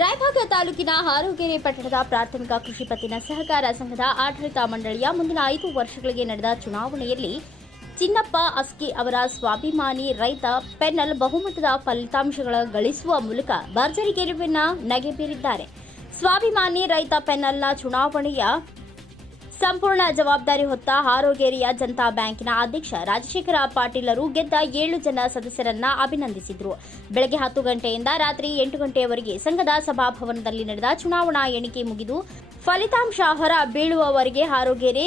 ರಾಯಭಾಗ ತಾಲೂಕಿನ ಹಾರೋಗೆರೆ ಪಟ್ಟಣದ ಪ್ರಾಥಮಿಕ ಕೃಷಿ ಪತ್ತಿನ ಸಹಕಾರ ಸಂಘದ ಆಡಳಿತ ಮಂಡಳಿಯ ಮುಂದಿನ ಐದು ವರ್ಷಗಳಿಗೆ ನಡೆದ ಚುನಾವಣೆಯಲ್ಲಿ ಚಿನ್ನಪ್ಪ ಅಸ್ಕಿ ಅವರ ಸ್ವಾಭಿಮಾನಿ ರೈತ ಪೆನ್ನಲ್ ಬಹುಮತದ ಫಲಿತಾಂಶಗಳ ಗಳಿಸುವ ಮೂಲಕ ಭರ್ಜರಿ ಗೆಲುವಿನ ನಗೆ ಬೀರಿದ್ದಾರೆ. ಸ್ವಾಭಿಮಾನಿ ರೈತ ಪೆನ್ನಲ್ನ ಚುನಾವಣೆಯ ಸಂಪೂರ್ಣ ಜವಾಬ್ದಾರಿ ಹೊತ್ತ ಹಾರೋಗೇರಿಯ ಜನತಾ ಬ್ಯಾಂಕಿನ ಅಧ್ಯಕ್ಷ ರಾಜಶೇಖರ ಪಾಟೀಲರು ಗೆದ್ದ ಏಳು ಜನ ಸದಸ್ಯರನ್ನ ಅಭಿನಂದಿಸಿದ್ರು. ಬೆಳಗ್ಗೆ ಹತ್ತು ಗಂಟೆಯಿಂದ ರಾತ್ರಿ ಎಂಟು ಗಂಟೆಯವರೆಗೆ ಸಂಘದ ಸಭಾಭವನದಲ್ಲಿ ನಡೆದ ಚುನಾವಣಾ ಎಣಿಕೆ ಮುಗಿದು ಫಲಿತಾಂಶ ಹೊರ ಬೀಳುವವರೆಗೆ ಹಾರೋಗೇರಿ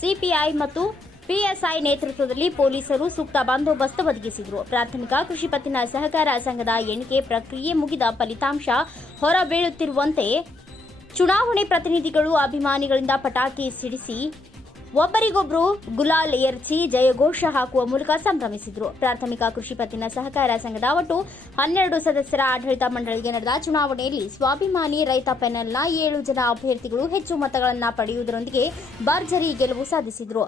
ಸಿಪಿಐ ಮತ್ತು ಪಿಎಸ್ಐ ನೇತೃತ್ವದಲ್ಲಿ ಪೊಲೀಸರು ಸೂಕ್ತ ಬಂದೋಬಸ್ತ್ ಒದಗಿಸಿದರು. ಪ್ರಾಥಮಿಕ ಕೃಷಿ ಪತ್ತಿನ ಸಹಕಾರ ಸಂಘದ ಎಣಿಕೆ ಪ್ರಕ್ರಿಯೆ ಮುಗಿದ ಫಲಿತಾಂಶ ಹೊರ ಬೀಳುತ್ತಿರುವಂತೆ ಚುನಾವಣೆ ಪ್ರತಿನಿಧಿಗಳು ಅಭಿಮಾನಿಗಳಿಂದ ಪಟಾಕಿ ಸಿಡಿಸಿ ಒಬ್ಬರಿಗೊಬ್ಬರು ಗುಲಾಲ್ ಏರ್ಚಿ ಜಯಘೋಷ ಹಾಕುವ ಮೂಲಕ ಸಂಭ್ರಮಿಸಿದರು. ಪ್ರಾಥಮಿಕ ಕೃಷಿ ಪತ್ತಿನ ಸಹಕಾರ ಸಂಘದ ಒಟ್ಟು ಹನ್ನೆರಡು ಸದಸ್ಯರ ಆಡಳಿತ ಮಂಡಳಿಗೆ ನಡೆದ ಚುನಾವಣೆಯಲ್ಲಿ ಸ್ವಾಭಿಮಾನಿ, ರೈತ ಪ್ಯಾನೆಲ್ನ ಏಳು ಜನ ಅಭ್ಯರ್ಥಿಗಳು ಹೆಚ್ಚು ಮತಗಳನ್ನು ಪಡೆಯುವುದರೊಂದಿಗೆ ಭರ್ಜರಿ ಗೆಲುವು ಸಾಧಿಸಿದ್ರು.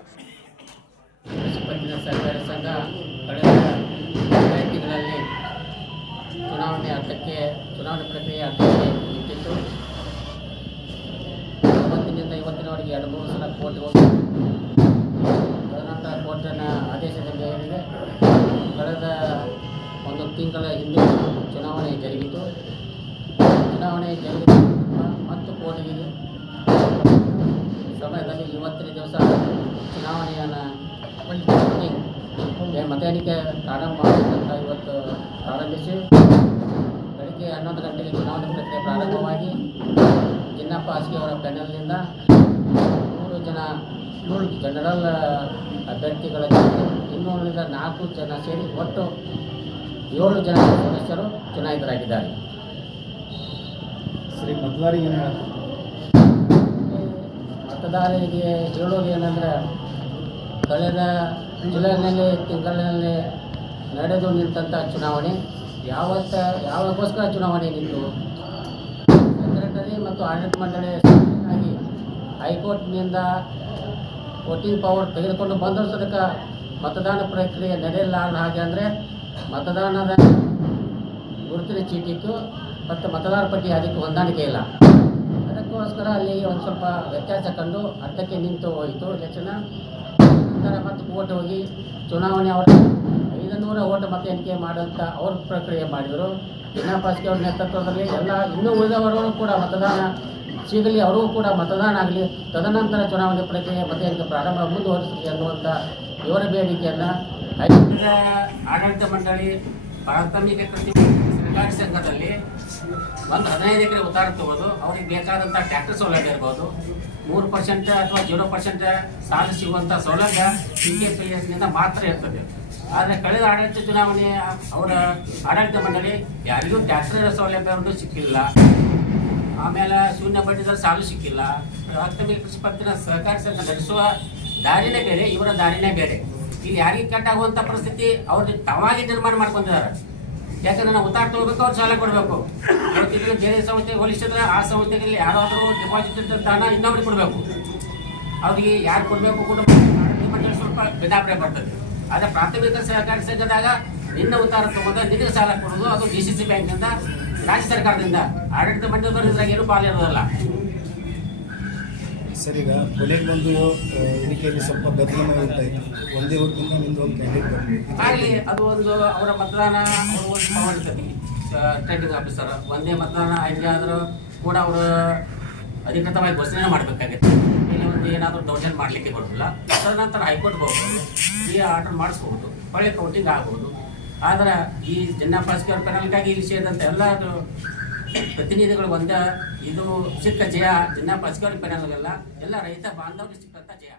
ಕೋರ್ಟ್ಗೆ ಹೋಗಿ ತದನಂತರ ಕೋರ್ಟಿನ ಆದೇಶದಲ್ಲಿ ಏನಿದೆ? ಕಳೆದ ಒಂದು ತಿಂಗಳ ಹಿಂದೆ ಚುನಾವಣೆ ಜರುಗಿತು. ಚುನಾವಣೆ ಜರುಗಿದ ಮತ್ತು ಕೋರ್ಟಿಗೆ ಸಮಯದಲ್ಲಿ ಇವತ್ತಿನ ದಿವಸ ಚುನಾವಣೆಯನ್ನು ಮತ ಎಣಿಕೆ ಪ್ರಾರಂಭ ಮಾಡಬೇಕಂತ ಇವತ್ತು ಪ್ರಾರಂಭಿಸಿ, ಬೆಳಗ್ಗೆ ಹನ್ನೊಂದು ಗಂಟೆಗೆ ಚುನಾವಣೆ ಪ್ರಕ್ರಿಯೆ ಪ್ರಾರಂಭವಾಗಿ, ಚಿನ್ನಪ್ಪ ಹಾಸಿಗೆ ಅವರ ಪ್ಯಾನೆಲ್ನಿಂದ ಜನ ಜನರಲ್ ಅಭ್ಯರ್ಥಿಗಳ ಜೊತೆ ಇನ್ನೂ ಉಳಿದ ನಾಲ್ಕು ಜನ ಸೇರಿ ಒಟ್ಟು ಏಳು ಜನ ಸದಸ್ಯರು ಚುನಾಯಿತರಾಗಿದ್ದಾರೆ. ಶ್ರೀ ಏನು ಹೇಳ್ತಾರೆ ಮತದಾರರಿಗೆ ಹೇಳೋದು ಏನಂದರೆ ಕಳೆದ ಜುಲೈನಲ್ಲಿ ತಿಂಗಳಿನಲ್ಲಿ ನಡೆದು ನಿಂತಹ ಚುನಾವಣೆ ಯಾವತ್ತ ಯಾವಾಗೋಸ್ಕರ ಚುನಾವಣೆ ನಿಂತು ಸೆಕ್ರೆಟರಿ ಮತ್ತು ಆಡಳಿತ ಮಂಡಳಿ ಆಗಿ ಹೈಕೋರ್ಟ್ನಿಂದ ವೋಟಿಂಗ್ ಪವರ್ ತೆಗೆದುಕೊಂಡು ಬಂದರೂ ಸದಕ ಮತದಾನ ಪ್ರಕ್ರಿಯೆ ನಡೆಯಲಾರದ ಹಾಗೆ ಅಂದರೆ ಮತದಾನದ ಗುರುತಿನ ಚೀಟಿಗೂ ಮತ್ತು ಮತದಾರ ಪಟ್ಟಿ ಅದಕ್ಕೆ ಹೊಂದಾಣಿಕೆ ಇಲ್ಲ. ಅದಕ್ಕೋಸ್ಕರ ಅಲ್ಲಿ ಒಂದು ಸ್ವಲ್ಪ ವ್ಯತ್ಯಾಸ ಕಂಡು ಅರ್ಧಕ್ಕೆ ನಿಂತು ಹೋಯಿತು ಹೆಚ್ಚಿನ ನಂತರ ಮತ್ತೆ ಓಟ್ ಹೋಗಿ ಚುನಾವಣೆ ಅವರ ಐದನೂರ ಓಟ ಮತ ಎಣಿಕೆ ಮಾಡುವಂಥ ಅವ್ರ ಪ್ರಕ್ರಿಯೆ ಮಾಡಿದರು. ಚಿನ್ನಪಾಸ್ಗೆ ಅವ್ರ ನೇತೃತ್ವದಲ್ಲಿ ಎಲ್ಲ ಇನ್ನೂ ಉಳಿದವರು ಕೂಡ ಮತದಾನ ಸಿಗಲಿ ಅವರು ಕೂಡ ಮತದಾನ ಆಗಲಿ, ತದನಂತರ ಚುನಾವಣೆ ಪ್ರಕ್ರಿಯೆ ಮತ ಎಣಿಕೆ ಪ್ರಾರಂಭ ಮುಂದುವರಿಸಲಿ ಅನ್ನುವಂಥ ಇವರ ಬೇಡಿಕೆಯನ್ನು ಆಡಳಿತ ಮಂಡಳಿ ಪ್ರಾಥಮಿಕ ಕೃಷಿ ಸಹಕಾರಿ ಸಂಘದಲ್ಲಿ ಒಂದು ಹದಿನೈದು ಎಕರೆ ಉತ್ತಾರ ತಗೋದು, ಅವ್ರಿಗೆ ಬೇಕಾದಂಥ ಟ್ಯಾಕ್ಟರ್ ಸೌಲಭ್ಯ ಇರ್ಬೋದು. ಮೂರು ಪರ್ಸೆಂಟ್ ಅಥವಾ ಜೀರೋ ಪರ್ಸೆಂಟ್ ಸಾಲ ಸಿಗುವಂಥ ಸೌಲಭ್ಯ ಸಿ ಕೆ ಪಿ ಎಸ್ನಿಂದ ಮಾತ್ರ ಇರ್ತದೆ. ಆದರೆ ಕಳೆದ ಆಡಳಿತ ಚುನಾವಣೆ, ಅವರ ಆಡಳಿತ ಮಂಡಳಿ ಯಾರಿಗೂ ಟ್ಯಾಕ್ಟರ್ ಸೌಲಭ್ಯ ಸಿಕ್ಕಿಲ್ಲ. ಆಮೇಲೆ ಶೂನ್ಯ ಬಡ್ಡಿದಲ್ಲಿ ಸಾಲು ಸಿಕ್ಕಿಲ್ಲ. ಪ್ರಾಥಮಿಕ ಕೃಷಿ ಪತ್ತಿನ ಸಹಕಾರ ಸಂಘ ನಡೆಸುವ ದಾರಿನೇ ಬೇರೆ, ಇವರ ದಾರಿನೇ ಬೇರೆ. ಇಲ್ಲಿ ಯಾರಿಗೆ ಕಟ್ಟಾಗುವಂಥ ಪರಿಸ್ಥಿತಿ ಅವ್ರಿಗೆ ತಾವಾಗಿ ನಿರ್ಮಾಣ ಮಾಡ್ಕೊಂಡಿದ್ದಾರೆ. ಯಾಕಂದ್ರೆ ನಾವು ಉತ್ತಾರ ತಗೋಬೇಕು, ಅವ್ರು ಸಾಲ ಕೊಡಬೇಕು. ಇವತ್ತಿದ್ರೆ ಬೇರೆ ಸಂಸ್ಥೆಗೆ ಹೋಲಿಸಿದ್ರೆ ಆ ಸಂಸ್ಥೆಗಳಲ್ಲಿ ಯಾರಾದರೂ ಡಿಪಾಸಿಟ್ ಇದ್ದಂಥ ಹಣ ಇನ್ನೊಬ್ರಿಗೆ ಕೊಡಬೇಕು. ಅವ್ರಿಗೆ ಯಾರು ಕೊಡಬೇಕು ಕೂಡ ಸ್ವಲ್ಪ ಭಿನ್ನಾಭಿಪ್ರಾಯ ಬರ್ತದೆ. ಆದರೆ ಪ್ರಾಥಮಿಕ ಸಹಕಾರಿ ಸಂಘದಾಗ ನಿನ್ನ ಉತ್ತಾರ ತಗೊಂಡ ನಿನಗೆ ಸಾಲ ಕೊಡೋದು ಅದು ಡಿ ಸಿ ಸಿ ಬ್ಯಾಂಕ್ನಿಂದ ರಾಜ್ಯ ಸರ್ಕಾರದಿಂದ ಆಡಳಿತ ಮಂಡಳಿ ಇದ್ರಾಗ ಏನು ಪಾಲಿರೋದಲ್ಲ ಸರ್ ಈಗ ಕೊನೆಗೆ ಬಂದು ಇದಕ್ಕೆ ಎಣಿಕೆಯಲ್ಲಿ ಸ್ವಲ್ಪ ಗದ್ದಲ ಒಂದೇ ಹೊತ್ತಿಂದ ನಿಮ್ದು ಒಂದು ಕ್ಯಾಂಡಿಡೇಟ್ ಆಗಲಿ ಅದು ಒಂದು ಅವರ ಮತದಾನ ಅವರು ಒಂದು ಟ್ರೇಡಿಂಗ್ ಆಫೀಸರ್ ಒಂದೇ ಮತದಾನ ಹಂಗೆ ಆದರೂ ಕೂಡ ಅವರು ಅಧಿಕೃತವಾಗಿ ಘೋಷಣೆ ಮಾಡಬೇಕಾಗುತ್ತೆ. ಇಲ್ಲಿ ಒಂದು ಏನಾದರೂ ದೌರ್ಜನ್ಯ ಮಾಡಲಿಕ್ಕೆ ಬರೋದಿಲ್ಲ. ತದನಂತರ ಹೈಕೋರ್ಟ್ಗೆ ಹೋಗ್ಬೋದು. ಈ ಆರ್ಡರ್ ಮಾಡಿಸ್ಬೋದು. ಹೊಳೆ ಕೌಂಟಿಂಗ್ ಆಗ್ಬೋದು. ಆದರೆ ಈ ಜಿನ್ನಾಪಾಸ್ಕಿ ಪಾಸ್ಕರ್ ಪೆನಲ್ಗಾಗಿ ಇಲ್ಲಿ ಸೇರಿದಂಥ ಎಲ್ಲ ಪ್ರತಿನಿಧಿಗಳು ಒಂದ ಇದು ಸಿಕ್ಕ ಜಯ ಜಿನ್ನಾಪಾಸ್ಕಿ ಪಾಸ್ಕರ್ ಪೆನಲ್ಗೆಲ್ಲ ಎಲ್ಲ ರೈತ ಬಾಂಧವರು ಸಿಕ್ಕಂಥ ಜಯ.